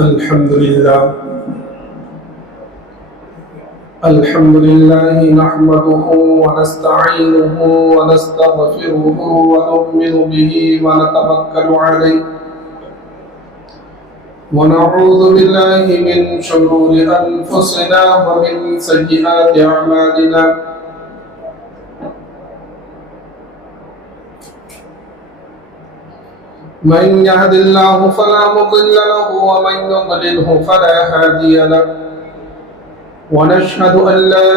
الحمد لله نحمده ونستعينه ونستغفره ونؤمن به ونتوكل عليه ونعوذ بالله من شرور أنفسنا ومن سيئات أعمالنا من يهد الله فلا مضل له ومن يضلله فلا هادي له ونشهد أن لا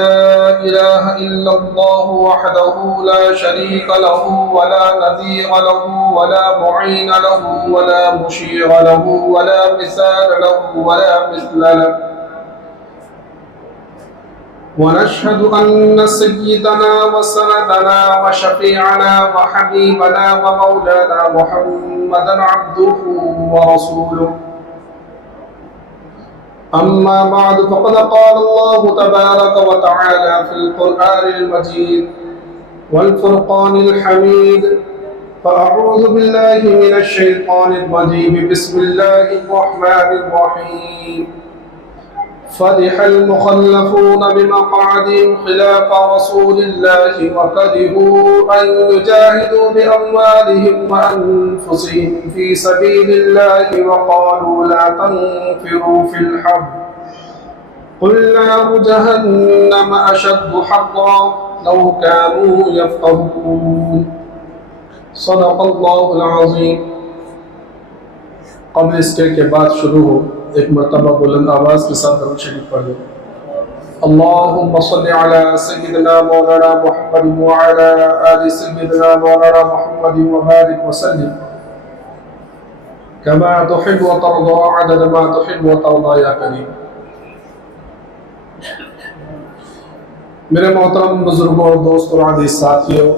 إله إلا الله وحده لا شريك له ولا نظير له ولا معين له ولا مشير له ولا مثال له ولا مثل له ونشهد أن سيدنا وسندنا وشفيعنا وحبيبنا ومولانا محمدا عبده ورسوله أما بعد فقد قال الله تبارك وتعالى في القرآن المجيد والفرقان الحميد فأعوذ بالله من الشيطان الرجيم بسم الله الرحمن الرحيم فرح المخلفون بمقعدهم خلاف رسول الله وكرهوا أن يجاهدوا بأموالهم وأنفسهم في سبيل الله وقالوا لا تنفروا في الحرب قل نار جهنم أشد حرا لو كانوا يفقهون صدق الله العظيم. قبل اس کے بعد شروع ہو ایک مرتبہ بلند آواز کے ساتھ درود شریف پڑھ لو. اللهم صل على سيدنا مولانا محمد وعلى آل سيدنا مولانا محمد وبارك وسلم كما تحب وترضى عدد ما تحب وترضى يا كريم. میرے محترم بزرگوں اور دوستوں اور عزیز ساتھیوں،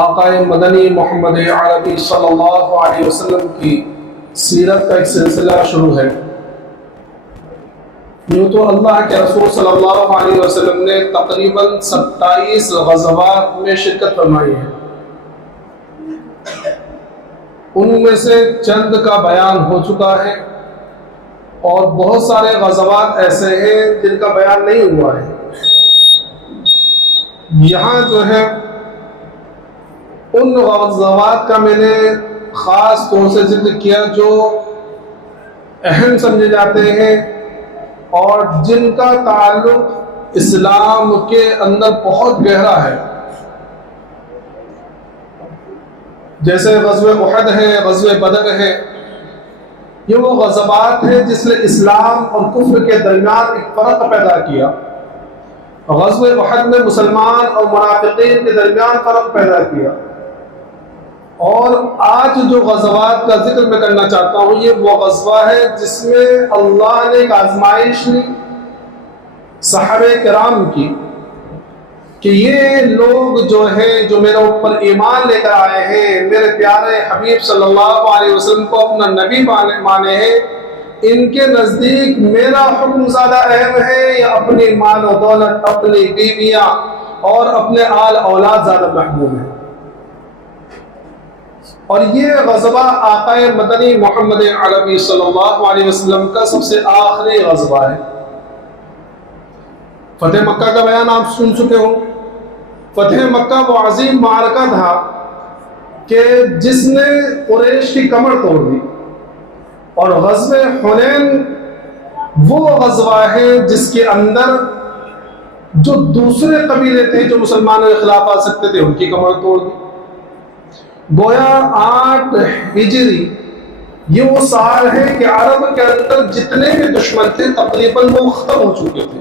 آقا مدنی محمد عربی صلی اللہ علیہ وسلم کی سیرت کا ایک سلسلہ شروع ہے. یوں تو اللہ کے رسول صلی اللہ علیہ وسلم نے تقریباً 27 غزوات میں شرکت فرمائی ہے. ان میں سے چند کا بیان ہو چکا ہے اور بہت سارے غزوات ایسے ہیں جن کا بیان نہیں ہوا ہے. یہاں جو ہے ان غزوات کا میں نے خاص طور سے ذکر کیا جو اہم سمجھے جاتے ہیں اور جن کا تعلق اسلام کے اندر بہت گہرا ہے، جیسے غزوہ احد ہے، غزوہ بدر ہے. یہ وہ غزوات ہیں جس نے اسلام اور کفر کے درمیان ایک فرق پیدا کیا. غزوہ احد نے مسلمان اور منافقین کے درمیان فرق پیدا کیا. اور آج جو غزوات کا ذکر میں کرنا چاہتا ہوں یہ وہ غزوہ ہے جس میں اللہ نے ایک آزمائش لی صحابہ کرام کی کہ یہ لوگ جو ہیں جو میرے اوپر ایمان لے کر آئے ہیں، میرے پیارے حبیب صلی اللہ علیہ وسلم کو اپنا نبی مانے ہیں، ان کے نزدیک میرا حکم زیادہ اہم ہے یا اپنی مال و دولت، اپنی بیویاں اور اپنے آل اولاد زیادہ محبوب ہیں. اور یہ غزوہ آقا مدنی محمد عربی صلی اللہ علیہ وسلم کا سب سے آخری غزوہ ہے. فتح مکہ کا بیان آپ سن چکے ہوں. فتح مکہ وہ عظیم معرکہ تھا کہ جس نے قریش کی کمر توڑ دی. اور غزوہ حنین وہ غزوہ ہے جس کے اندر جو دوسرے قبیلے تھے جو مسلمانوں کے خلاف آ سکتے تھے ان کی کمر توڑ دی. گویا 8 ہجری یہ وہ سال ہے کہ عرب کے اندر جتنے بھی دشمن تھے تقریباً وہ ختم ہو چکے تھے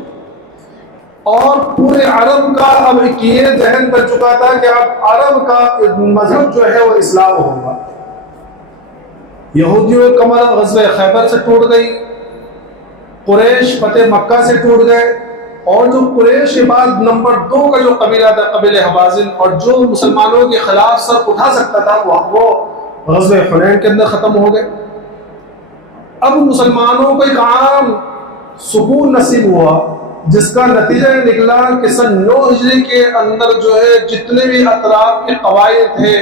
اور پورے عرب کا اب یہ ذہن بن چکا تھا کہ اب عرب کا مذہب جو ہے وہ اسلام ہوگا. یہودیوں کی کمر غزوہ خیبر سے ٹوٹ گئی، قریش فتح مکہ سے ٹوٹ گئے، اور جو قریش کے بعد نمبر 2 کا جو قبیلہ تھا قبیلہ حوازن، اور جو مسلمانوں کے خلاف سر اٹھا سکتا تھا وہ غزوہ حنین کے اندر ختم ہو گئے. اب مسلمانوں کو ایک عام سکون نصیب ہوا جس کا نتیجہ یہ نکلا کہ سن 9 ہجری کے اندر جو ہے جتنے بھی اطراف کے قبائل تھے،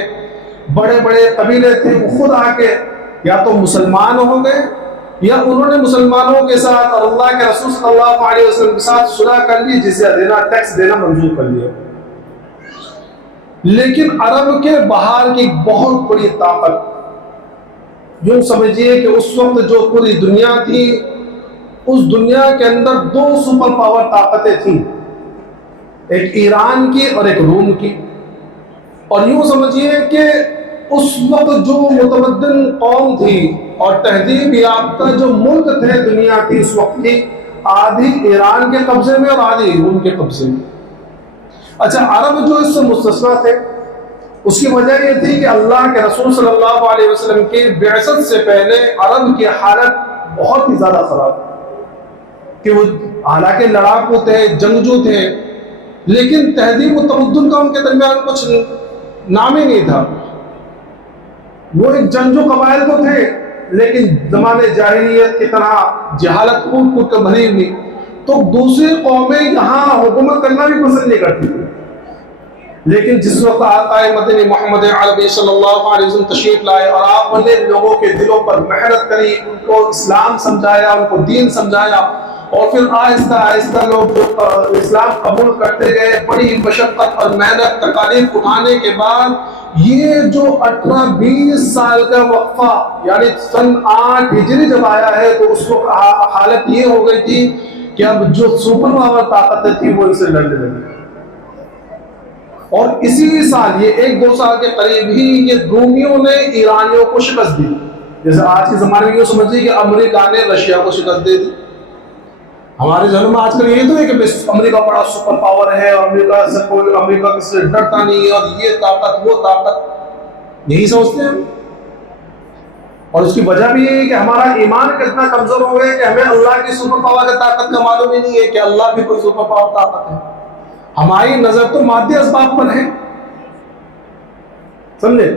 بڑے بڑے قبیلے تھے، وہ خود آ کے یا تو مسلمان ہو گئے یا انہوں نے مسلمانوں کے ساتھ اور اللہ کے رسول صلی اللہ علیہ وسلم کے ساتھ صلح کر لی، جزیہ دینا، ٹیکس دینا منظور کر لیا۔ لیکن عرب کے باہر کی بہت بڑی طاقت، یوں سمجھیے کہ اس وقت جو پوری دنیا تھی، اس دنیا کے اندر دو سپر پاور طاقتیں تھیں، ایک ایران کی اور ایک روم کی۔ اور یوں سمجھیے کہ اس وقت جو متمدن قوم تھی اور تہذیب یافتہ جو ملک تھے دنیا کی اس وقت کی، آدھی ایران کے قبضے میں اور آدھی روم کے قبضے میں۔ اچھا، عرب جو اس سے مستثنا تھے، اس کی وجہ یہ تھی کہ اللہ کے رسول صلی اللہ علیہ وسلم کی بعثت سے پہلے عرب کی حالت بہت ہی زیادہ خراب، کہ وہ حالانکہ لڑاکو تھے، جنگجو تھے، لیکن تہذیب و تمدن کا ان کے درمیان کچھ نام ہی نہیں تھا۔ وہ ایک جنگجو قبائل تو تھے، لیکن زمانے جاہلیت کی طرح جہالت کود کود کر بھری ہوئی، تو دوسری قومیں یہاں حکومت کرنا بھی پسند نہیں کرتی تھی۔ لیکن جس وقت آقا مدنی محمد عربی صلی اللہ علیہ وسلم تشریف لائے اور آپ نے لوگوں کے دلوں پر محنت کری، ان کو اسلام سمجھایا، ان کو دین سمجھایا، اور پھر آہستہ آہستہ لوگ اسلام قبول کرتے گئے، بڑی مشقت اور محنت تکالیف اٹھانے کے بعد یہ جو 18-20 سال کا وقفہ، یعنی سن 8 ہجری جب آیا ہے، تو اس وقت حالت یہ ہو گئی تھی کہ اب جو سپر پاور طاقتیں تھی وہ ان سے لڑنے لگی۔ اور اسی سال، یہ 1-2 سال کے قریب ہی، یہ رومیوں نے ایرانیوں کو شکست دی۔ جیسے آج کے زمانے میں یہ سمجھیے کہ امریکہ نے رشیا کو شکست دے دی۔ ہمارے ذہن میں آج کل یہ تو ہے کہ امریکہ بڑا سپر پاور ہے، امریکہ کسی سے ڈرتا نہیں، اور یہ طاقت وہ طاقت، یہی سوچتے ہیں۔ اور اس کی وجہ بھی یہ ہے کہ ہمارا ایمان کتنا کمزور ہو گیا کہ ہمیں اللہ کی سپر پاور کی طاقت کا معلوم ہی نہیں ہے کہ اللہ بھی کوئی سپر پاور طاقت ہے۔ ہماری نظر تو مادی اسباب پر ہے، سمجھے؟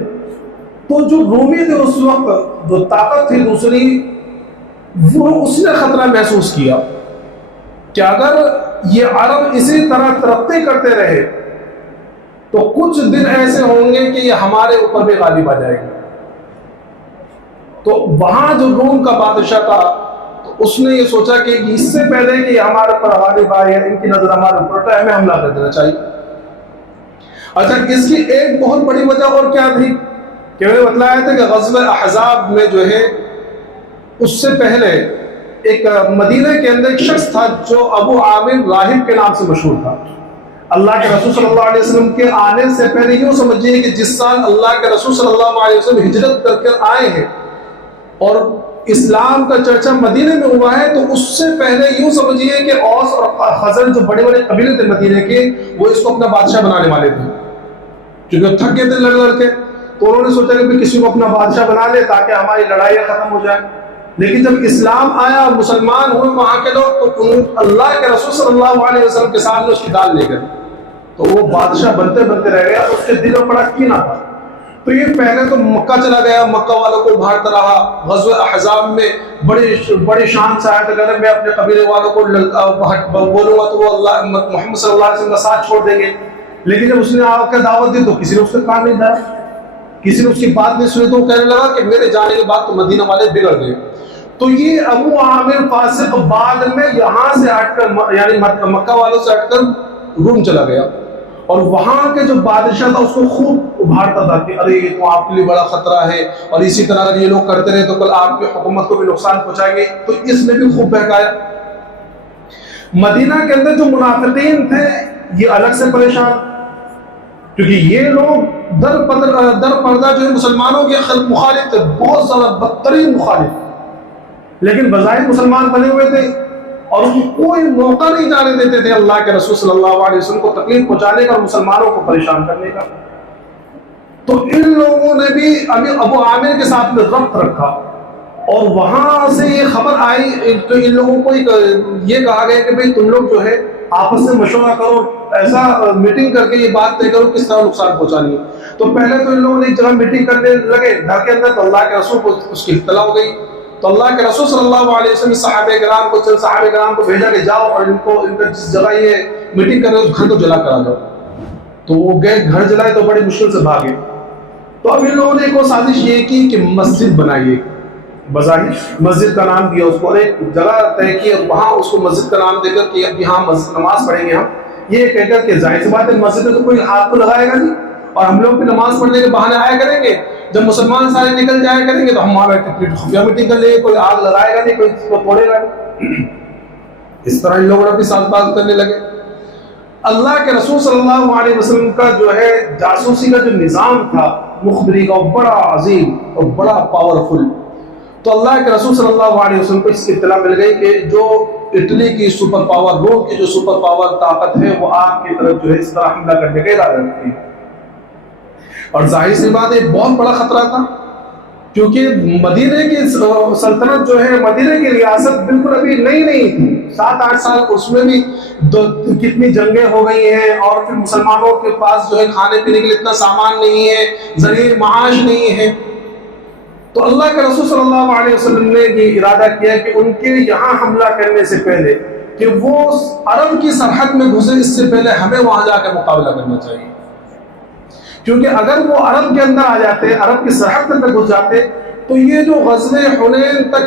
تو جو رومی تھے اس وقت، جو طاقت تھی دوسری، وہ اس نے خطرہ محسوس کیا کہ اگر یہ عرب اسی طرح ترقی کرتے رہے تو کچھ دن ایسے ہوں گے کہ یہ ہمارے اوپر بھی غالب آ جائے گی۔ تو وہاں جو روم کا بادشاہ تھا، تو اس نے یہ سوچا کہ اس سے پہلے کہ یہ ہمارے اوپر غالب آئے، ان کی نظر ہمارے اوپر ہے، ہمیں حملہ کر دینا چاہیے۔ اچھا، اس کی ایک بہت بڑی وجہ اور کیا تھی کہ میں نے بتلایا تھا کہ غزوہ احزاب میں جو ہے، اس سے پہلے ایک مدینہ کے اندر ایک شخص تھا جو ابو عامر راہب کے نام سے مشہور تھا۔ اللہ کے رسول صلی اللہ علیہ وسلم کے آنے سے پہلے یوں سمجھیے کہ جس سال اللہ کے رسول صلی اللہ علیہ وسلم ہجرت کر کر آئے ہیں اور اسلام کا چرچا مدینے میں ہوا ہے، تو اس سے پہلے یوں سمجھیے کہ اوس اور خزرج جو بڑے بڑے قبیلے تھے مدینے کے، وہ اس کو اپنا بادشاہ بنانے والے تھے، کیونکہ تھک گئے تھے لڑ لڑ کے۔ تو انہوں نے سوچا کہ کسی کو اپنا بادشاہ بنا لے تاکہ ہماری لڑائیاں ختم ہو جائیں۔ لیکن جب اسلام آیا اور مسلمان ہوئے وہاں کے لوگ، تو اللہ کے رسول صلی اللہ علیہ وسلم کے سامنے اس کی دال لے گئے، تو وہ بادشاہ بنتے بنتے رہ گیا، اس کے دل میں بڑا کینہ تھا۔ تو یہ پہلے تو مکہ چلا گیا، مکہ والوں کو بھاڑتا رہا، غزوہ احزاب میں بڑی شان سے آیا تھا، اگر میں اپنے قبیلے والوں کو بولوں گا تو وہ اللہ محمد صلی اللہ علیہ وسلم کا ساتھ چھوڑ دیں گے۔ لیکن جب اس نے آ کے دعوت دی تو کسی نے اس کا کام نہیں دیا، کسی نے اس کی بات نہیں سنی، تو وہ کہنے لگا کہ میرے جانے کے بعد تو مدینہ والے بگڑ گئے۔ تو یہ ابو عامر فاسق بعد میں یہاں سے ہٹ کر، یعنی مکہ والوں سے ہٹ کر روم چلا گیا، اور وہاں کے جو بادشاہ تھا اس کو خوب ابھارتا تھا کہ ارے یہ تو آپ کے لیے بڑا خطرہ ہے، اور اسی طرح اگر یہ لوگ کرتے رہے تو کل آپ کی حکومت کو بھی نقصان پہنچائیں گے۔ تو اس نے بھی خوب بہکایا۔ مدینہ کے اندر جو منافقین تھے یہ الگ سے پریشان، کیونکہ یہ لوگ در پردہ جو ہے مسلمانوں کے مخالف تھے، بہت زیادہ بدترین مخالف، لیکن بظاہر مسلمان بنے ہوئے تھے اور ان کو کوئی موقع نہیں جانے دیتے تھے اللہ کے رسول صلی اللہ علیہ وسلم کو تکلیف پہنچانے کا اور مسلمانوں کو پریشان کرنے کا۔ تو ان لوگوں نے بھی ابھی ابو عامر کے ساتھ میں ربط رکھا، اور وہاں سے یہ خبر آئی تو ان لوگوں کو یہ کہا گیا کہ بھئی تم لوگ جو ہے آپس میں مشورہ کرو، ایسا میٹنگ کر کے یہ بات طے کرو کس طرح نقصان پہنچانی ہے۔ تو پہلے تو ان لوگوں نے ایک جگہ میٹنگ کرنے لگے گھر کے اندر، تو اللہ کے رسول کو اس کی اطلاع ہو گئی۔ تو اللہ کے رسول صلی اللہ علیہ وسلم صحابہ کرام کو بھیجا کہ جاؤ اور ان کا جس جگہ یہ میٹنگ کر رہے اس گھر کو جلا کر آ جاؤ۔ تو وہ گئے، گھر جلائے تو بڑی مشکل سے بھاگے۔ تو اب ان لوگوں نے ایک اور سازش یہ کی کہ مسجد بنائیے، بظاہر مسجد کا نام دیا اس کو، اور ایک جگہ طے کی اور وہاں اس کو مسجد کا نام دے کر کہ اب یہاں نماز پڑھیں گے ہم، یہ کہہ کر کے ظاہر سی بات ہے مسجد میں تو کوئی ہاتھ تو لگائے گا نہیں، اور ہم لوگ بھی نماز پڑھنے کے بہانے آیا کریں گے، جب مسلمان سارے نکل جایا کریں گے تو ہم وہاں بیٹھ کے خفیہ میٹنگ کر لیں گے، کوئی آگ لگائے گا نہیں، کوئی اس کو توڑے گا نہیں۔ اس طرح ان لوگوں نے اپنی ساتھ بات کرنے لگے۔ اللہ کے رسول صلی اللہ علیہ وسلم کا جو ہے جاسوسی کا جو نظام تھا مخبری کا، وہ بڑا عظیم اور بڑا پاورفل، تو اللہ کے رسول صلی اللہ علیہ وسلم کو اس کی اطلاع مل گئی کہ جو اٹلی کی سپر پاور، روم کی جو سپر پاور طاقت ہے وہ آپ کی طرف جو ہے اس طرح حملہ کرنے کا ارادہ رکھتی ہے، اور ظاہر سی بات ہے بہت بڑا خطرہ تھا، کیونکہ مدینے کی سلطنت جو ہے، مدینے کی ریاست بالکل ابھی نئی نہیں تھی، 7-8 سال اس میں بھی کتنی جنگیں ہو گئی ہیں، اور پھر مسلمانوں کے پاس جو ہے کھانے پینے کے لیے اتنا سامان نہیں ہے، ذریعہ معاش نہیں ہے، تو اللہ کے رسول صلی اللہ علیہ وسلم نے یہ ارادہ کیا کہ ان کے یہاں حملہ کرنے سے پہلے کہ وہ عرب کی سرحد میں گھسے، اس سے پہلے ہمیں وہاں جا کے مقابلہ کرنا چاہیے، کیونکہ اگر وہ عرب کے اندر آ جاتے، عرب کی سرحد تک گھس جاتے، تو یہ جو غزوہ حنین تک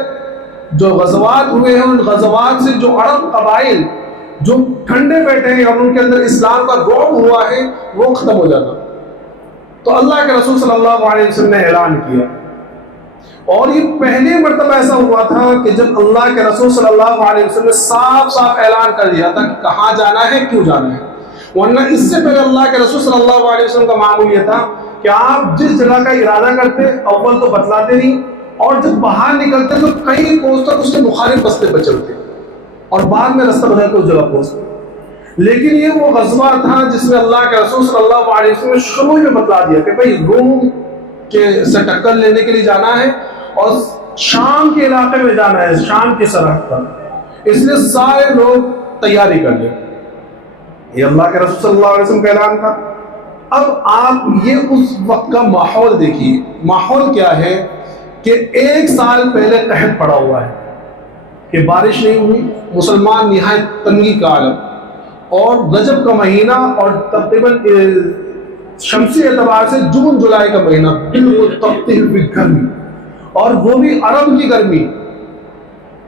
جو غزوات ہوئے ہیں، ان غزوات سے جو عرب قبائل جو ٹھنڈے بیٹھے ہیں اور ان کے اندر اسلام کا رعب ہوا ہے وہ ختم ہو جاتا۔ تو اللہ کے رسول صلی اللہ علیہ وسلم نے اعلان کیا، اور یہ پہلی مرتبہ ایسا ہوا تھا کہ جب اللہ کے رسول صلی اللہ علیہ وسلم نے صاف صاف اعلان کر دیا تھا کہ کہاں جانا ہے، کیوں جانا ہے، ورنہ اس سے پہلے اللہ کے رسول صلی اللہ علیہ وسلم کا معمول یہ تھا کہ آپ جس جگہ کا ارادہ کرتے اول تو بتلاتے نہیں، اور جب باہر نکلتے تو کئی کوس تک اس کے مخالف رستے پہ چلتے اور بعد میں رستہ بدل کے اس جگہ پہنچتے۔ لیکن یہ وہ غزوہ تھا جس میں اللہ کے رسول صلی اللہ علیہ وسلم نے شروع میں بتلا دیا کہ بھئی روم کے سے ٹکر لینے کے لیے جانا ہے اور شام کے علاقے میں جانا ہے، شام کی سرحد پر، اس لیے سارے لوگ تیاری کر لیں۔ یہ اللہ کے رسول صلی اللہ علیہ وسلم کا اعلان تھا۔ اب آپ یہ اس وقت کا ماحول دیکھیے، ماحول کیا ہے کہ 1 سال پہلے قحط پڑا ہوا ہے کہ بارش نہیں ہوئی، مسلمان نہایت تنگی کا عالم، اور رجب کا مہینہ اور تقریباً شمسی اعتبار سے جون جولائی کا مہینہ بالکل تپتی ہوئی گرمی، اور وہ بھی عرب کی گرمی،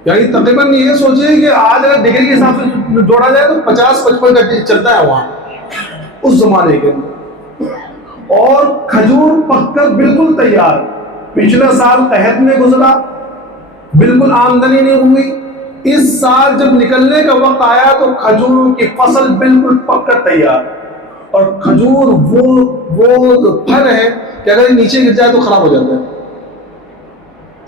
یعنی تقریباً یہ سوچیے کہ آج اگر ڈگری کے حساب سے جوڑا جائے تو 50-55 کا چلتا ہے وہاں اس زمانے کے، اور کھجور پک کر بالکل تیار۔ پچھلا سال قحط میں گزرا، بالکل آمدنی نہیں ہوئی، اس سال جب نکلنے کا وقت آیا تو کھجور کی فصل بالکل پک کر تیار، اور کھجور وہ پھل ہے کہ اگر یہ نیچے گر جائے تو خراب ہو جاتا ہے،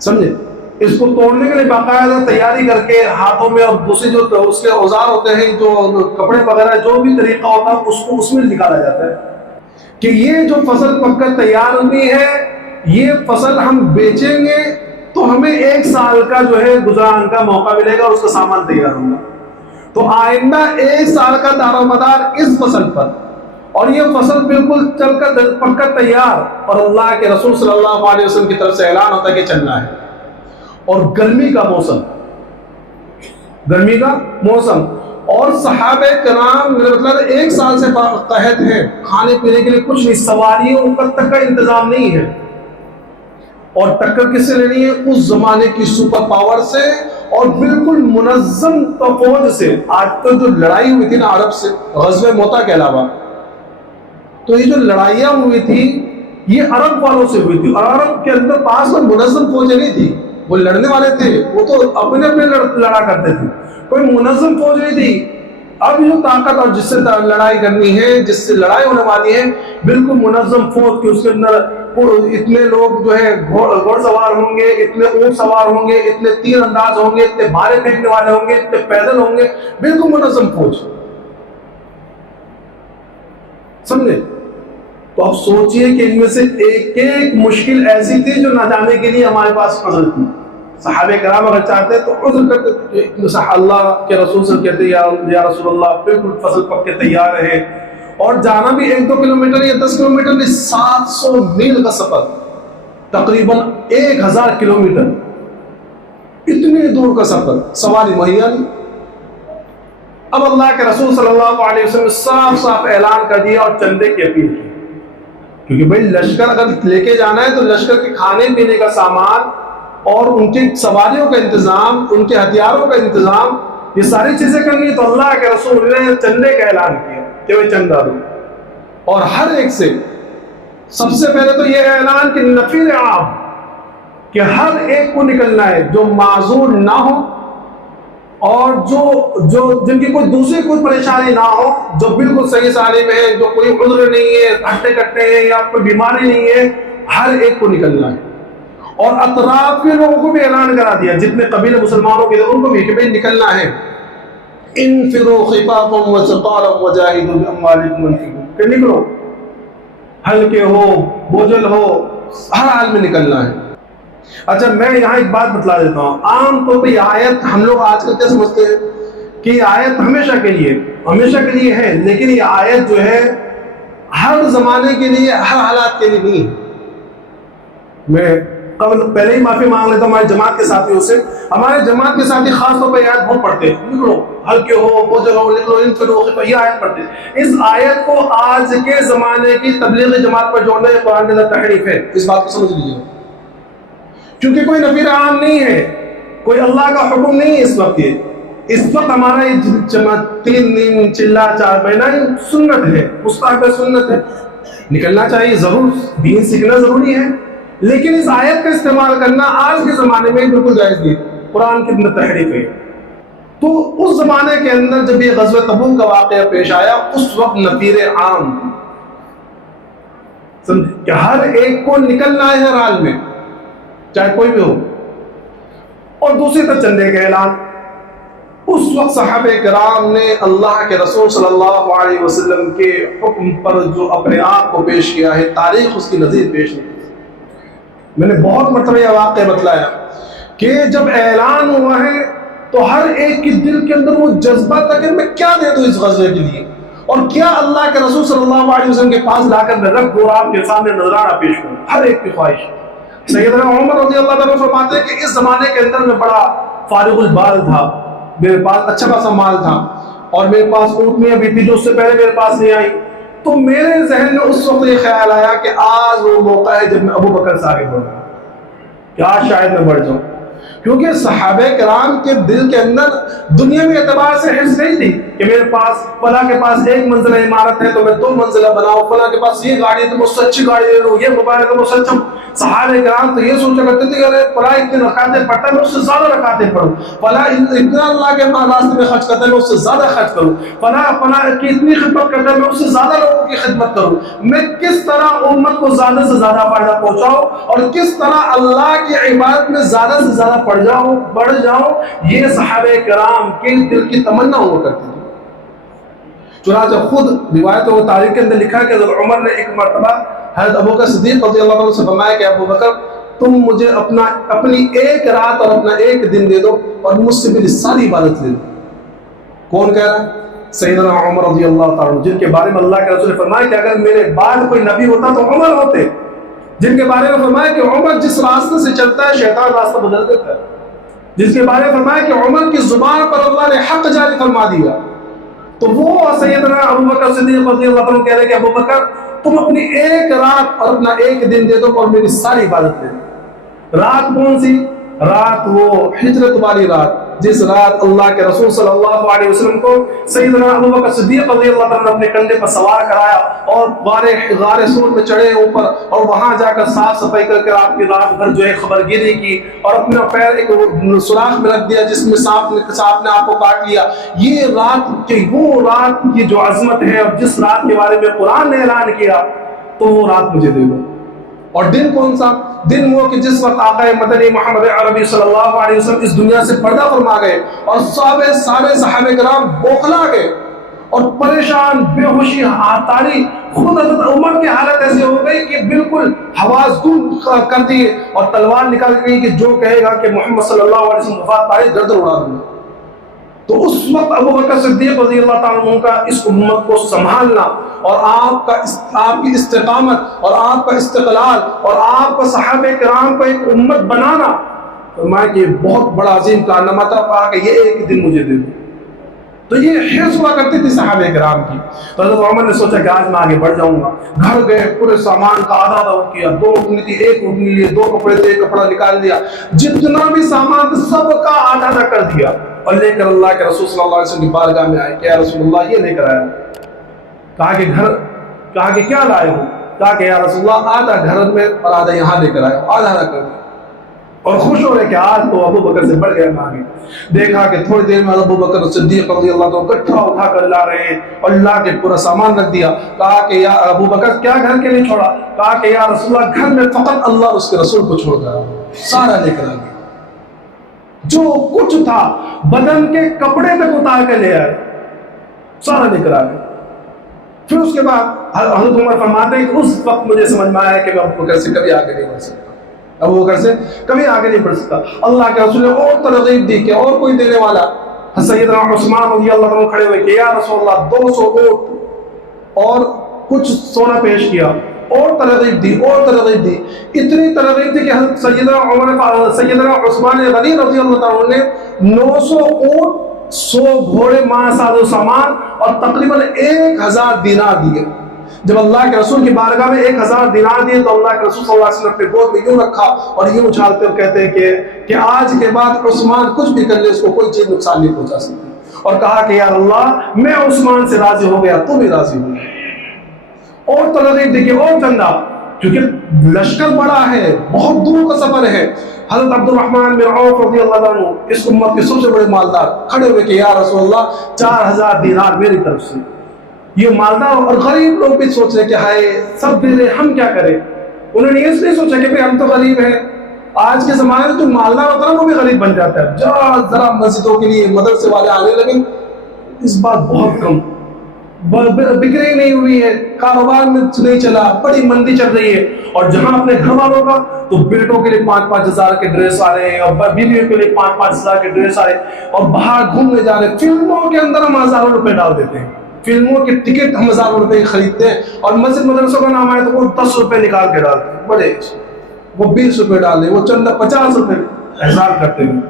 سمجھے؟ اس کو توڑنے کے لیے باقاعدہ تیاری کر کے ہاتھوں میں، اور دوسرے جو اس کے اوزار ہوتے ہیں، جو کپڑے وغیرہ جو بھی طریقہ ہوتا ہے اس کو اس میں نکالا جاتا ہے کہ یہ جو فصل پک کر تیار ہوئی ہے، یہ فصل ہم بیچیں گے تو ہمیں 1 سال کا جو ہے گزاران کا موقع ملے گا، اور اس کا سامان تیار ہوگا، تو آئندہ 1 سال کا دار و مدار اس فصل پر، اور یہ فصل بالکل چل کر پک کر تیار، اور اللہ کے رسول صلی اللہ علیہ وسلم کی طرف سے اعلان ہوتا ہے کہ چلنا ہے، اور گرمی کا موسم، گرمی کا موسم، اور صحابہ کرام میرا مطلب 1 سال سے قحط ہے، کھانے پینے کے لیے کچھ نہیں، سواریوں تک کا انتظام نہیں ہے، اور ٹکر کس سے لینی ہے؟ اس زمانے کی سپر پاور سے، اور بالکل منظم فوج سے۔ آج تک جو لڑائی ہوئی تھی نا عرب سے غزوہ موتا کے علاوہ، تو یہ جو لڑائیاں ہوئی تھی یہ عرب والوں سے ہوئی تھی، اور عرب کے اندر پاس میں منظم فوجیں نہیں تھی، وہ لڑنے والے تھے وہ تو اپنے لڑا کرتے تھے، کوئی منظم فوج نہیں تھی۔ اب جو طاقت اور جس سے لڑائی کرنی ہے، جس سے لڑائی ہونے والی ہے، بالکل منظم فوج کی، اس کے اندر اتنے لوگ جو ہے گھوڑ سوار ہوں گے، اتنے اونٹ سوار ہوں گے، اتنے تیر انداز ہوں گے، اتنے بھارے پھینکنے والے ہوں گے، اتنے پیدل ہوں گے، بالکل منظم فوج، سمجھے؟ تو آپ سوچئے کہ ان میں سے ایک ایک مشکل ایسی تھی جو نہ جانے کے لیے ہمارے پاس عذر تھی۔ صحابہ کرام اگر چاہتے تو عذر کرتے، اللہ کے رسول سے کہتے یا رسول اللہ بالکل فصل پک کے تیار رہے، اور جانا بھی 1-2 کلومیٹر یا 10 کلومیٹر نہیں، 700 میل کا سفر، تقریباً 1000 کلومیٹر، اتنی دور کا سفر، سواری مہیا نہیں۔ اب اللہ کے رسول صلی اللہ علیہ وسلم نے صاف صاف اعلان کر دیا اور چندے کی اپیل کی، کیونکہ بھائی لشکر اگر لے کے جانا ہے تو لشکر کے کھانے پینے کا سامان اور ان کی سواریوں کا انتظام، ان کے ہتھیاروں کا انتظام، یہ ساری چیزیں کرنی، تو اللہ کے رسول نے چندے کا اعلان کیا کہ وہ چندہ دو، اور ہر ایک سے سب سے پہلے تو یہ اعلان کہ نفیر عام، کہ ہر ایک کو نکلنا ہے جو معذور نہ ہو، اور جو جن کی کوئی دوسری کوئی پریشانی نہ ہو، جو بالکل صحیح سالم ہے، جو کوئی عذر نہیں ہے، ہٹے کٹے ہیں یا کوئی بیماری نہیں ہے، ہر ایک کو نکلنا ہے۔ اور اطراف کے لوگوں کو بھی اعلان کرا دیا، جتنے قبیلے مسلمانوں کے ان کو بھی کہ بھائی نکلنا ہے، انفروا خفافا وثقالا وجاہدوا باموالکم وانفسکم، کہ نکلو، ہلکے ہو بوجھل ہو، ہر حال میں نکلنا ہے۔ اچھا میں یہاں ایک بات بتلا دیتا ہوں، عام طور پہ یہ آیت ہم لوگ آج کل کیا سمجھتے ہیں کہ یہ آیت ہمیشہ کے لیے ہے، لیکن یہ آیت جو ہے ہر زمانے کے لیے، ہر حالات کے لیے نہیں ہے۔ میں پہلے ہی معافی مانگ لیتا ہوں ہماری جماعت کے ساتھیوں سے، ہمارے جماعت کے ساتھی خاص طور پہ یہ آیت بہت پڑھتے ہیں، نکلو ہلکے ہو بوجھل ہو، نکلو انفروا خفافا، یہ آیت پڑھتے ہیں۔ اس آیت کو آج کے زمانے کی تبلیغی جماعت پر جوڑنا یہ قرآن کے اندر تحریف ہے، اس بات کو سمجھ لیجیے، کیونکہ کوئی نفیر عام نہیں ہے، کوئی اللہ کا حکم نہیں ہے۔ اس وقت ہمارا یہ 3 دن چلا 4 مہینہ سنت ہے، مستحب سنت ہے، نکلنا چاہیے، ضرور دین سیکھنا ضروری ہے، لیکن اس آیت کا استعمال کرنا آج کے زمانے میں بالکل جائز نہیں، قرآن کے اندر تحریف ہے۔ تو اس زمانے کے اندر جب یہ غزوہ تبوک کا واقعہ پیش آیا، اس وقت نفیر عام سمجھے کہ ہر ایک کو نکلنا ہے ہر حال میں، چاہے کوئی بھی ہو۔ اور دوسری طرف چندے کا اعلان، اس وقت صحابہ کرام نے اللہ کے رسول صلی اللہ علیہ وسلم کے حکم پر جو اپنے آپ کو پیش کیا ہے، تاریخ اس کی نظیر پیش نہیں۔ میں نے بہت مرتبہ یہ واقعہ بتلایا کہ جب اعلان ہوا ہے تو ہر ایک کے دل کے اندر وہ جذبہ تھا کہ میں کیا دے دوں اس غزوے کے لیے، اور کیا اللہ کے رسول صلی اللہ علیہ وسلم کے پاس لا کر میں رکھ دوں، آپ کے سامنے نذرانہ پیش کروں، ہر ایک کی خواہش۔ سیدنا عمر رضی اللہ عنہ فرماتے ہیں کہ اس زمانے کے اندر میں بڑا فارغ البال تھا، میرے پاس اچھا خاصا مال تھا، اور میرے پاس اونٹنیاں بھی تھی جو اس سے پہلے میرے پاس نہیں آئی، تو میرے ذہن میں اس وقت یہ خیال آیا کہ آج وہ موقع ہے جب میں ابو بکر سے آگے بڑھوں، کہ آج شاید میں بڑھ جاؤں، کیونکہ صحابہ کرام کے دل کے اندر دنیاوی اعتبار سے حرص نہیں تھی کہ میرے پاس فلاں کے پاس 1 منزلہ عمارت ہے تو میں 2 منزلہ بناؤں، فلاں کے پاس یہ گاڑی ہے تو میں اس سے اچھی گاڑی لے لوں، یہ موبائل ہے تو میں اس سے اچھا۔ صحابہ کرام تو یہ سوچا کرتے تھے کہ ارے فلاں اتنے رکعتیں پڑھتا ہے میں اس سے زیادہ رکعتیں پڑھوں، فلاں اتنا اللہ کے راستے میں خرچ کرتا ہے میں اس سے زیادہ خرچ کروں، فلاں کی اتنی خدمت کرتا ہے میں اس سے زیادہ لوگوں کی خدمت کروں، میں کس طرح امت کو زیادہ سے زیادہ فائدہ پہنچاؤں، اور کس طرح اللہ کی عبادت میں زیادہ سے زیادہ بڑھ جاؤں، یہ صحابہ کرام کے دل کی تمنا ہوا کرتی تھی۔ چنانچہ خود روایت و تاریخ کے اندر لکھا ہے کہ حضرت عمر نے ایک مرتبہ حضرت ابو بکر صدیق رضی اللہ عنہ سے فرمایا کہ ابو بکر تم مجھے اپنی 1 رات اور اپنا 1 دن دے دو اور مجھ سے میری ساری عبادت لے دو۔ کون کہہ رہا ہے؟ سیدنا عمر رضی اللہ تعالیٰ، جن کے بارے میں اللہ کے رسول نے فرمایا کہ اگر میرے بعد کوئی نبی ہوتا تو عمر ہوتے، جن کے بارے میں فرمایا کہ عمر جس راستے سے چلتا ہے شیطان راستہ بدل دیتا ہے، جس کے بارے میں فرمایا کہ عمر کی زبان پر اللہ نے حق جاری فرما دیا، تو وہ سیدنا ابو بکر صدیق رضی اللہ عنہ کہہ رہے کہ ابو بکر تم اپنی 1 رات اور اپنا 1 دن دے دو اور میری ساری عبادت دے دو۔ رات کون سی؟ رات وہ ہجرت والی رات، جس رات اللہ کے رسول صلی اللہ علیہ وسلم کو سیدنا ابو بکر صدیق رضی اللہ عنہ نے اپنے کندھے پر سوار کرایا اور غار سور میں چڑھے اوپر، اور وہاں جا کر صاف صفائی کر کے آپ کی رات بھر جو ہے خبر گیری کی، اور اپنا پیر ایک سوراخ میں رکھ دیا جس میں سانپ نے آپ کو کاٹ لیا۔ یہ رات کی وہ رات کی جو عظمت ہے، اور جس رات کے بارے میں قرآن نے اعلان کیا، تو وہ رات مجھے دے دو۔ اور دن کون سا؟ دن وہ کہ جس وقت آقا مدنی محمد عربی صلی اللہ علیہ وسلم اس دنیا سے پردہ فرما گئے، اور سارے صحابہ کرام بوکھلا گئے اور پریشان، بے ہوشی تاری، خود حضرت عمر کی حالت ایسی ہو گئی کہ بالکل حواس گم کر دیے، اور تلوار نکال گئی کہ جو کہے گا کہ محمد صلی اللہ علیہ وسلم وفات پائی گردن اڑا دوں۔ تو اس وقت ابو بکر صدیق رضی اللہ تعالیٰ عنہ کا اس امت کو سنبھالنا، اور آپ کی استقامت اور آپ کا استقلال اور آپ کا صحابہ کرام کو ایک امت بنانا، فرمایا کہ یہ بہت بڑا عظیم کارنامہ تھا، کہا کہ یہ 1 دن مجھے دے دو۔ تو یہ حرص ہوا کرتی تھی صحابہ کرام کی. تو حضرت عمر نے سوچا کہ آج میں آگے بڑھ جاؤں گا. گھر گئے, پورے سامان کا آدھا آدھا کیا, 2 اٹھنی تھی 1 اٹھنی لیے, 2 کپڑے تھے 1 کپڑا نکال دیا, جتنا بھی سامان تھا سب کا آدھا آدھا کر دیا, اور لے کر اللہ کے رسول صلی اللہ علیہ وسلم کی بارگاہ میں آئے کہ یا رسول اللہ یہ لے کر آیا. کہا کہ کیا لائے ہو؟ کہا کہ یا رسول اللہ آدھا گھر میں اور آدھا یہاں لے کر آیا, آدھا آدھا کر دیا. اور خوش ہو رہے کہ آج تو ابو بکر سے بڑھ گئے آگے. دیکھا کہ تھوڑی دیر میں ابو بکر صدیق رضی اللہ عنہ گٹھا اٹھا کر لا رہے ہیں اور لا کے پورا سامان رکھ دیا. کہا کہ یا ابو بکر کیا گھر کے لیے چھوڑا؟ کہا کہ یا رسول اللہ گھر میں فقط اللہ اور اس کے رسول کو چھوڑ کر سارا لے کر آ گئے. جو کچھ تھا بدن کے کپڑے تک اتار کے لے آئے, سارا لے کر آ گئے. پھر اس کے بعد حضرت عمر فرماتے ہیں کہ اس وقت مجھے سمجھ میں آیا کہ میں ابو بکر سے کبھی آگے نہیں بڑھ سکتا, ابو بکر سے کبھی آگے نہیں بڑھ سکتا. اللہ کے رسول نے اور ترغیب دی کہ اور کوئی دینے والا. سیدنا عثمان رضی اللہ عنہ کھڑے ہوئے کہ یا رسول اللہ 200 اونٹ اور کچھ سونا پیش کیا, اور ترغیب دی اور ترغیب دی. اتنی ترغیب دی کہ حضرت سیدنا عثمان غنی رضی اللہ عنہ نے 900 اونٹ 100 گھوڑے ماہ ساز و سامان اور تقریباً 1000 دینار دیے. جب اللہ کے رسول کی بارگاہ میں 1000 دینار دیے تو اللہ کے رسول صلی اللہ علیہ وسلم اپنے گود میں یوں رکھا اور یوں اچھالتے اور کہتے ہیں کہ آج کے بعد عثمان کچھ بھی کر لے اس کو کوئی چیز نقصان نہیں پہنچا سکتی. اور کہا کہ یا اللہ میں عثمان سے راضی ہو گیا, تو بھی راضی ہو گیا. اور ترغیب دیکھیے اور چندہ, کیونکہ لشکر بڑا ہے, بہت دور کا سفر ہے. حضرت عبد الرحمن بن عوف رضی اللہ عنہ اس امت کے سب سے بڑے مالدار کھڑے ہوئے کہ یا رسول اللہ 4000 دینار میری طرف سے. یہ مالدار اور غریب لوگ بھی سوچ رہے کہ ہائے سب دے رہے, ہم کیا کریں. انہوں نے اس لیے سوچا کہ ہم تو غریب ہیں. آج کے زمانے میں جو مالدار ہوتا ہے وہ بھی غریب بن جاتا ہے. ذرا مسجدوں کے لیے مدرسے والے آنے لگے, اس بات بہت کم, بکری نہیں ہوئی ہے, کاروبار میں نہیں چلا, بڑی مندی چل رہی ہے. اور جہاں اپنے گھر والوں کا تو بیٹوں کے لیے 5-5 ہزار کے ڈریس آ رہے ہیں, اور بیویوں کے لیے 5-5 ہزار کے ڈریس آ رہے ہیں, اور باہر گھومنے جا رہے ہیں. فلموں کے اندر ہم ہزاروں روپے ڈال دیتے ہیں, فلموں کی ٹکٹ ہم ہزاروں روپے خریدتے ہیں, اور مسجد مدرسوں کا نام آئے تو وہ 10 روپے نکال کے ڈالتے ہیں, بڑے وہ 20 روپے ڈال دیں, وہ چندہ 50 روپے احسان کرتے ہیں.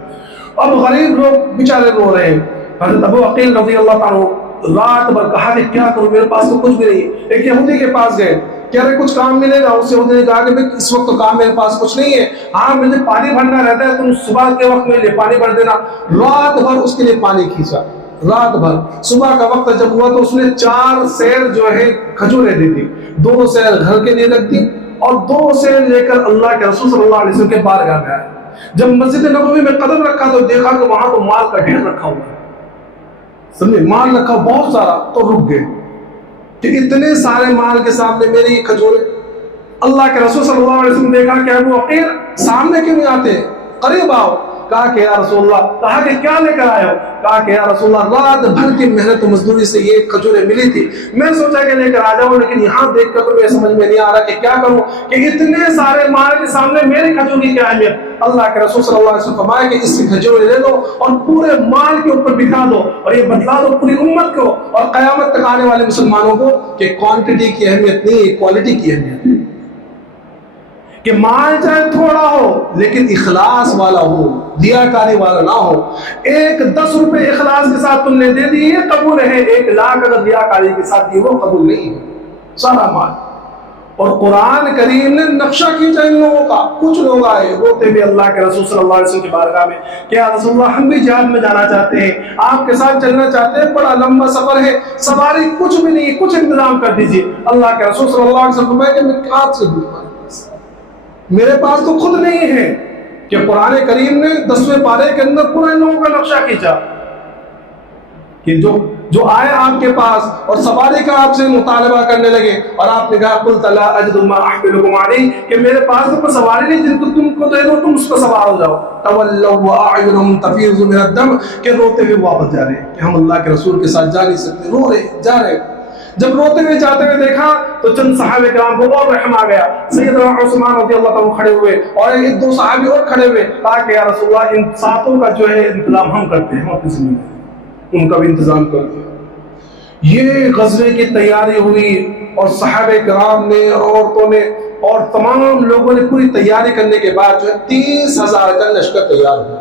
اب غریب لوگ بیچارے رو رہے ہیں. حضرت ابو عقیل رضی اللہ عنہ رات بھر کہا کہ کیا کروں, میرے پاس تو کچھ بھی نہیں. ایک یہودی کے پاس گئے, کہہ رہے کچھ کام ملے گا. اس یہودی نے کہا کہ اس وقت تو کام میرے پاس کچھ نہیں ہے, ہاں مجھے پانی بھرنا رہتا ہے, تم صبح کے وقت میرے لیے پانی بھر دینا. رات بھر اس کے لیے پانی کھینچا, رات بھر. صبح کا وقت جب ہوا تو اس نے 4 سیر جو ہے کھجوریں دی تھی, 2 سیر گھر کے لیے رکھ دی, اور 2 سیر لے کر اللہ کے رسول صلی اللہ علیہ وسلم کے بارگاہ میں آئے. جب مسجد نبوی میں قدم رکھا تو دیکھا کہ وہاں تو مال کا ڈھیر رکھا ہوا ہے, سمجھے, مال رکھا بہت سارا. تو رک گئے کہ اتنے سارے مال کے سامنے میری کھجوریں. اللہ کے رسول صلی اللہ علیہ وسلم نے دیکھا کہ ابو عقیل سامنے کیوں نہیں آتے, قریب آؤ. کہا کہ یا رسول اللہ, کہا کہ کیا لے کر آئے ہو؟ کہا کہ یا رسول اللہ رات بھر کی محنت و مزدوری سے یہ کھجوریں ملی تھی, میں سوچا کہ لے کر آ جاؤں, لیکن یہاں دیکھ کر تو مجھے سمجھ میں نہیں آ رہا کہ کیا کروں, کہ اتنے سارے مال کے سامنے میری کھجور کی کیا اہمیت. اللہ کے رسول صلی اللہ علیہ وسلم فرمایا کہ اس کی کھجوریں لے لو اور پورے مال کے اوپر بکھا دو, اور یہ بتلا دو پوری امت کو اور قیامت تک آنے والے مسلمانوں کو کہ کوانٹٹی کی اہمیت نہیں, کوالٹی کی اہمیت ہے. کہ مال چاہے تھوڑا ہو لیکن اخلاص والا ہو, دیاکاری والا نہ ہو. 10 روپے اخلاص کے ساتھ تم نے دے دی یہ قبول ہے, 1 لاکھ اگر دیاکاری کے ساتھ دی وہ قبول نہیں ہے, سارا مال. اور قرآن کریم نے نقشہ کھینچا ان لوگوں کا. کچھ لوگ آئے روتے بھی اللہ کے رسول صلی اللہ علیہ وسلم کی بارگاہ میں کہ یا رسول اللہ ہم بھی جہاد میں جانا چاہتے ہیں, آپ کے ساتھ چلنا چاہتے ہیں, بڑا لمبا سفر ہے, سواری کچھ بھی نہیں, کچھ انتظام کر دیجیے. اللہ کے رسول صلی اللہ علیہ وسلم فرمایا کہ میں کہاں سے دوں, میرے پاس تو خود نہیں ہے. کہ قرآن کریم نے 10ویں پارے کے اندر پورا ان لوگوں کا نقشہ کھینچا کہ جو آئے آپ کے پاس اور سواری کا آپ سے مطالبہ کرنے لگے, اور آپ نے کہا قلت لا اجد ما احملکم علیہ, کہ میرے پاس تو کوئی سواری نہیں جن کو تم کو دے دو تم اس پر سوار ہو جاؤ. تولوا واعینہم تفیض من الدم, کہ روتے ہوئے واپس جا رہے ہیں کہ ہم اللہ کے رسول کے ساتھ جا نہیں سکتے, رو رہے جا رہے. جب روتے ہوئے جاتے ہوئے دیکھا تو چند صحابہ کرام کو اور رحم آ گیا. سیدنا عثمان رضی اللہ عنہ کھڑے ہوئے اور 1-2 صحابی اور کھڑے ہوئے, کہا کہ یا رسول اللہ ان 7 کا جو ہے انتظام ہم کرتے ہیں, ہم اپنی زمین میں ان کا بھی انتظام کرتے ہیں. یہ غزوے کی تیاری ہوئی اور صحابہ کرام نے, عورتوں نے اور تمام لوگوں نے پوری تیاری کرنے کے بعد جو ہے 30,000 کا لشکر تیار ہوا.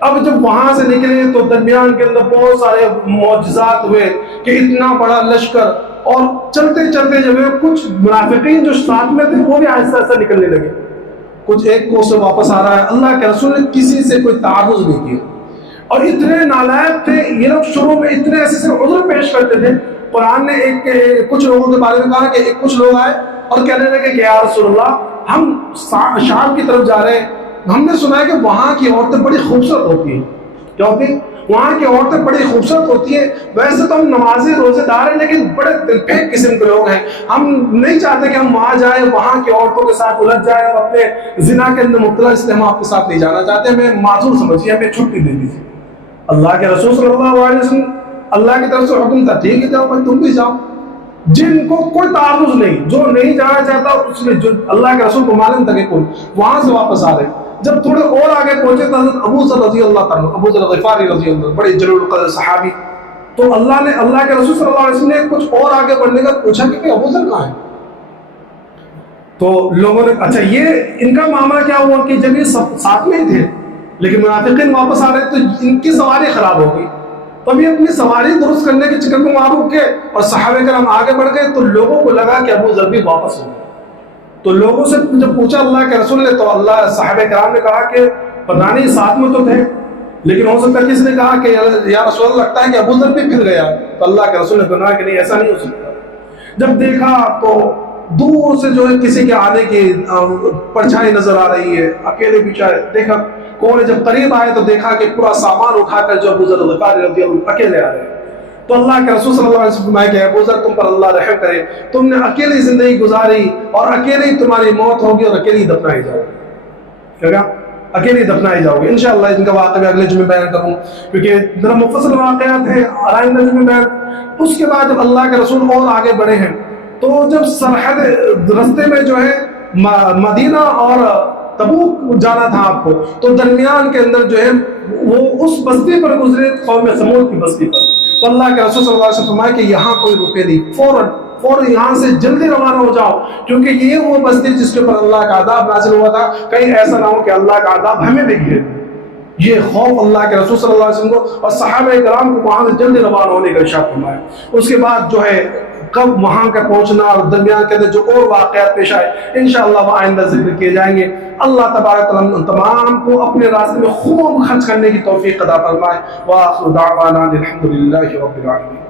اب جب وہاں سے نکلے تو درمیان کے اندر بہت سارے معجزات ہوئے کہ اتنا بڑا لشکر، اور چلتے چلتے جب کچھ منافقین جو ساتھ میں تھے وہ بھی آہستہ آہستہ نکلنے لگے، کچھ ایک کو سے واپس آ رہا ہے۔ اللہ کے رسول نے کسی سے کوئی تعارض نہیں کیا، اور اتنے نالائق تھے یہ لوگ، شروع میں اتنے ایسے سے عذر پیش کرتے تھے۔ قرآن نے کچھ لوگوں کے بارے میں کہا کہ کچھ لوگ آئے اور کہنے لگے کہ یا رسول اللہ ہم شام کی طرف جا رہے ہیں، ہم نے سنا ہے کہ وہاں کی عورتیں بڑی خوبصورت ہوتی ہیں۔ کیا ہوتی ہیں؟ وہاں کی عورتیں بڑی خوبصورت ہوتی ہیں، ویسے تو ہم نمازی روزے دار ہیں لیکن بڑے دل پھینک قسم کے لوگ ہیں، ہم نہیں چاہتے کہ ہم وہاں جائیں، وہاں کی عورتوں کے ساتھ الجھ جائیں اور اپنے زنا کے اندر مبتلا، اس لیے ہم آپ کے ساتھ نہیں جانا چاہتے، ہمیں معذور سمجھیے، ہمیں چھٹی دے دیجیے۔ اللہ کے رسول صلی اللہ علیہ وسلم اللہ کی طرف سے حکم تھا، ٹھیک ہے جاؤ بھائی تم بھی جاؤ، جن کو کوئی تعارض نہیں، جو نہیں جانا چاہتا اس نے، جو اللہ کے رسول کو معلوم تھا کہ کون، وہاں سے واپس آ رہے۔ جب تھوڑے اور آگے پہنچے تو حضرت ابو ذر رضی اللہ عنہ، ابو ذر غفاری رضی اللہ عنہ، بڑے جلیل القدر صحابی، تو اللہ کے رسول صلی اللہ علیہ وسلم نے کچھ اور آگے بڑھنے کا پوچھا کہ ابو ذر کہاں ہے؟ تو لوگوں نے اچھا یہ ان کا معاملہ کیا ہوا کہ جب یہ سب ساتھ میں ہی تھے لیکن منافقین واپس آ رہے تو ان کی سواری خراب ہو گئی، تو ابھی اپنی سواری درست کرنے کے چکر میں وہاں رک گئے اور صحابہ کرام آگے بڑھ گئے، تو لوگوں کو لگا کہ ابو ذر بھی واپس ہو گئے۔ تو لوگوں سے جب پوچھا اللہ کے رسول نے، تو اللہ صحابہ کرام نے کہا کہ پتہ نہیں ساتھ میں تو تھے، لیکن ہو سکتا ہے کسی نے کہا کہ یا رسول اللہ لگتا ہے کہ ابو ذر بھی پھر گیا، تو اللہ کے رسول نے کہا کہ نہیں ایسا نہیں ہو سکتا۔ جب دیکھا تو دور سے جو ہے کسی کے آنے کی پرچھائی نظر آ رہی ہے، اکیلے بیچارے، دیکھا کون ہے، جب قریب آئے تو دیکھا کہ پورا سامان اٹھا کر جو ابو ذر غفاری رضی اللہ عنہ اکیلے آ رہے ہیں۔ تو اللہ کے رسول صلی اللہ علیہ وسلم فرمایا کہ ابو ذر تم پر اللہ رحم کرے، تم نے اکیلی زندگی گزاری اور اکیلی تمہاری موت ہوگی اور اکیلی دفنائی جاؤ گے، کیا اکیلی دفنائی جاؤ گے۔ انشاءاللہ ان کا واقعہ اگلے جمعے بیان کروں، کیونکہ ذرا مفصل واقعات ہیں، آئندہ جمعے بیان۔ اس کے بعد جب اللہ کے رسول اور آگے بڑھے ہیں تو جب سرحد رستے میں جو ہے مدینہ اور تبوک جانا تھا آپ کو، تو درمیان کے اندر جو ہے وہ اس بستی پر گزرے، قوم سمود کی بستی پر، تو اللہ کے رسول صلی اللہ علیہ وسلم فرمایا کہ یہاں کوئی رکے نہیں، فوراً یہاں سے جلدی روانہ ہو جاؤ، کیونکہ یہ وہ بستی جس کے اوپر اللہ کا عذاب نازل ہوا تھا، کہیں ایسا نہ ہو کہ اللہ کا عذاب ہمیں بھی گرے۔ یہ خوف اللہ کے رسول صلی اللہ علیہ وسلم کو اور صحابہ کرام کو وہاں سے جلدی روانہ ہونے کا ارشاد فرمایا۔ اس کے بعد جو ہے کب وہاں کا پہنچنا اور درمیان کے اندر جو اور واقعات پیش آئے انشاءاللہ وہ آئندہ ذکر کیے جائیں گے۔ اللہ تبارک تعالیٰ ان تمام کو اپنے راستے میں خوب خرچ کرنے کی توفیق عطا فرمائے۔ وآخر دعوانا الحمد للہ رب العالمین۔